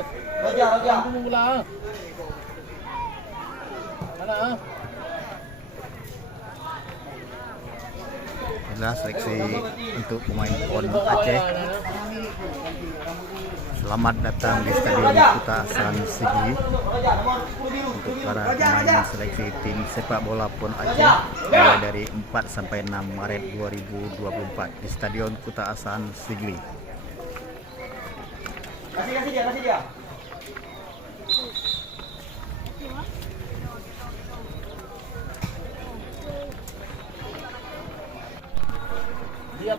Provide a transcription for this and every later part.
Roja. Tunggu lah. Mana? Inilah seleksi untuk pemain PON Aceh. Selamat datang di Stadion Kuta Hasan Sigli untuk para pemain seleksi tim sepak bola PON Aceh mulai dari 4 sampai 6 Maret 2024 di Stadion Kuta Hasan Sigli. Kasih dia. Dia ya.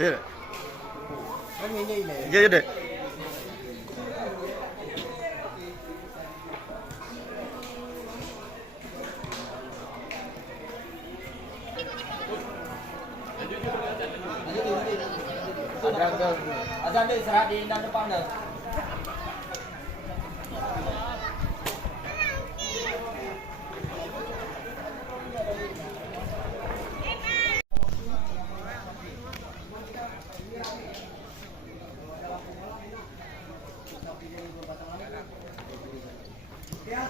Iya. Iya, Dek. Azan deh istirahat di depan deh. Ya,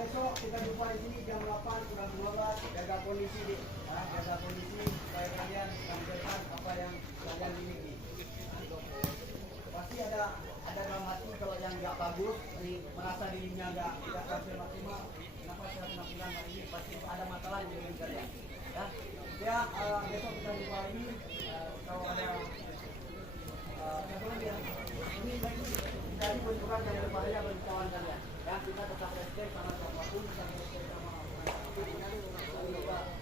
besok kita jumpa di sini jam 8:12. Jaga kondisi, jaga kondisi supaya kalian sampaikan apa yang kalian miliki. Pasti ada dalam hati kalau yang nggak bagus, merasa dirinya tidak tampil maksimal. Kenapa saya penampilan hari ini? Pasti ada masalah di diri kalian. Ya, besok kita jumpa lagi. Kalau ada ini lagi dari benturan yang berbahaya bagi kawan kalian. Ya, kita tetap respect sama siapapun, kita respect sama orang.